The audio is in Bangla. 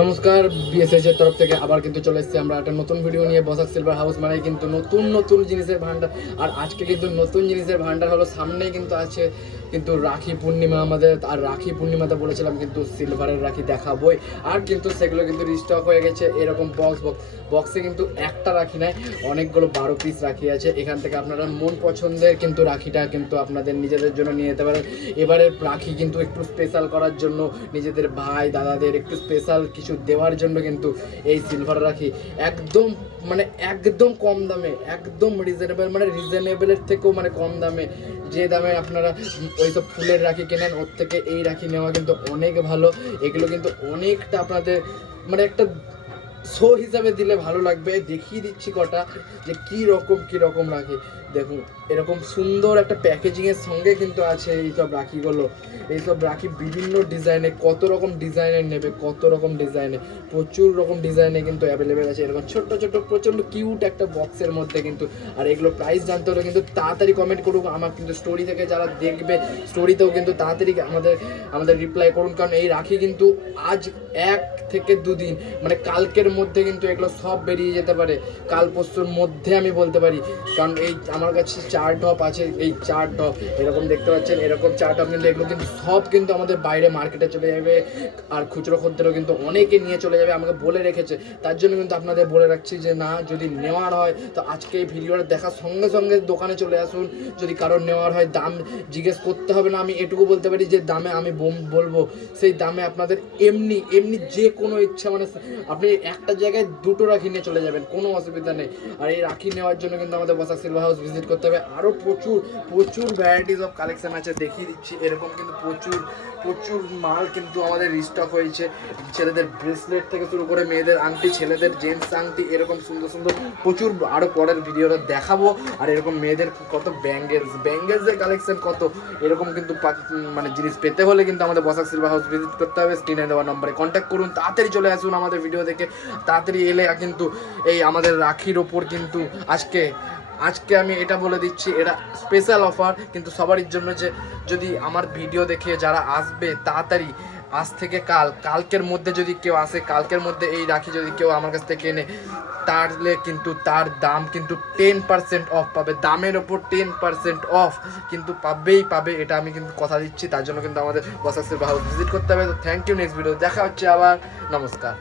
নমস্কার, বিএসএস এর তরফ থেকে আবার কিন্তু চলে এসেছি আমরা একটা নতুন ভিডিও নিয়ে। বসাক সিলভার হাউস মানে কিন্তু নতুন নতুন জিনিসের ভান্ডার। আর আজকে কিন্তু নতুন জিনিসের ভান্ডার হলো, সামনেই কিন্তু আছে কিন্তু রাখি পূর্ণিমা আমাদের। আর রাখি পূর্ণিমাতে বলেছিলাম কিন্তু সিলভারের রাখি দেখাবই, আর কিন্তু সেগুলো কিন্তু রিস্টক হয়ে গেছে। এরকম বক্সে কিন্তু একটা রাখি নাই, অনেকগুলো 12 পিস রাখি আছে। এখান থেকে আপনারা মন পছন্দের কিন্তু রাখিটা কিন্তু আপনাদের নিজেদের জন্য নিয়ে যেতে পারেন। এবারের রাখি কিন্তু একটু স্পেশাল করার জন্য, নিজেদের ভাই দাদাদের একটু স্পেশাল কিছু দেওয়ার জন্য কিন্তু এই সিলভার রাখি একদম কম দামে, একদম রিজনেবল, মানে রিজনেবলের থেকেও মানে কম দামে। যে দামে আপনারা ওইসব ফুলের রাখি কেনেন, ওর থেকে এই রাখি নেওয়া কিন্তু অনেক ভালো। এগুলো কিন্তু অনেকটা আপনাদের মানে একটা শো হিসাবে দিলে ভালো লাগবে। দেখিয়ে দিচ্ছি কটা যে কী রকম রাখি। দেখুন, এরকম সুন্দর একটা প্যাকেজিংয়ের সঙ্গে কিন্তু আছে এইসব রাখিগুলো। এইসব রাখি বিভিন্ন ডিজাইনে, কত রকম ডিজাইনের নেবে, কত রকম ডিজাইনে, প্রচুর রকম ডিজাইনে কিন্তু অ্যাভেলেবেল আছে। এরকম ছোট্ট ছোট্ট প্রচণ্ড কিউট একটা বক্সের মধ্যে কিন্তু। আর এগুলো প্রাইস জানতে হলে কিন্তু তাড়াতাড়ি কমেন্ট করুন। আমার কিন্তু স্টোরি থেকে যারা দেখবে, স্টোরিতেও কিন্তু তাড়াতাড়ি আমাদের রিপ্লাই করুন, কারণ এই রাখি কিন্তু আজ 1 থেকে 2 দিন মানে কালকের মধ্যে কিন্তু এগুলো সব বেরিয়ে যেতে পারে। কাল পরশুর মধ্যে আমি বলতে পারি, কারণ এই আমার কাছে 4 ড্রপ আছে। এই 4 ড্রপ এরকম দেখতে পাচ্ছেন, এরকম 4 ড্রপ কিন্তু এগুলো কিন্তু সব কিন্তু আমাদের বাইরে মার্কেটে চলে যাবে। আর খুচরো খদ্দেরও কিন্তু অনেকে নিয়ে চলে যাবে, আমাকে বলে রেখেছে। তার জন্য কিন্তু আপনাদের বলে রাখছি যে না, যদি নেওয়ার হয় তো আজকে এই ভিডিওটা দেখার সঙ্গে সঙ্গে দোকানে চলে আসুন। যদি কারোর নেওয়ার হয়, দাম জিজ্ঞেস করতে হবে না। আমি এটুকু বলতে পারি যে দামে আমি বলবো, সেই দামে আপনাদের এমনি যে কোনো ইচ্ছা, মানে আপনি একটা জায়গায় 2টো রাখি নিয়ে চলে যাবেন, কোনো অসুবিধা নেই। আর এই রাখি নেওয়ার জন্য কিন্তু আমাদের বসাক সিলভার হাউস ভিজিট করতে হবে। আরও প্রচুর ভ্যারাইটিস অফ কালেকশন আছে, দেখিয়ে দিচ্ছি। এরকম কিন্তু প্রচুর মাল কিন্তু আমাদের রিস্টক হয়েছে। ছেলেদের ব্রেসলেট থেকে শুরু করে মেয়েদের আংটি, ছেলেদের জেন্টস আংটি, এরকম সুন্দর প্রচুর আরও পরের ভিডিওটা দেখাবো। আর এরকম মেয়েদের কত ব্যাঙ্গেলসের কালেকশন কত, এরকম কিন্তু মানে জিনিস পেতে হলে কিন্তু আমাদের বসাক সিলভার হাউস ভিজিট করতে হবে। স্ক্রিনে দেওয়া নম্বরে কন্ট্যাক্ট করুন, তাড়াতাড়ি চলে আসুন আমাদের ভিডিও দেখে। তাড়াতাড়ি এলে কিন্তু এই আমাদের রাখির ওপর কিন্তু আজকে আমি এটা বলে দিচ্ছি, এটা স্পেশাল অফার কিন্তু সবারই জন্য, যে যদি আমার ভিডিও দেখে যারা আসবে তাড়াতাড়ি, আজ থেকে কালকের মধ্যে যদি কেউ আসে, কালকের মধ্যে এই রাখি যদি কেউ আমার কাছ থেকে কেনে, তাহলে কিন্তু তার দাম কিন্তু 10% অফ পাবে। দামের ওপর 10% অফ কিন্তু পাবে, এটা আমি কিন্তু কথা দিচ্ছি। তার জন্য কিন্তু আমাদের বসাক সিলভার হাউস ভিজিট করতে হবে। তো থ্যাংক ইউ, নেক্সট ভিডিও দেখা হচ্ছে আবার। নমস্কার।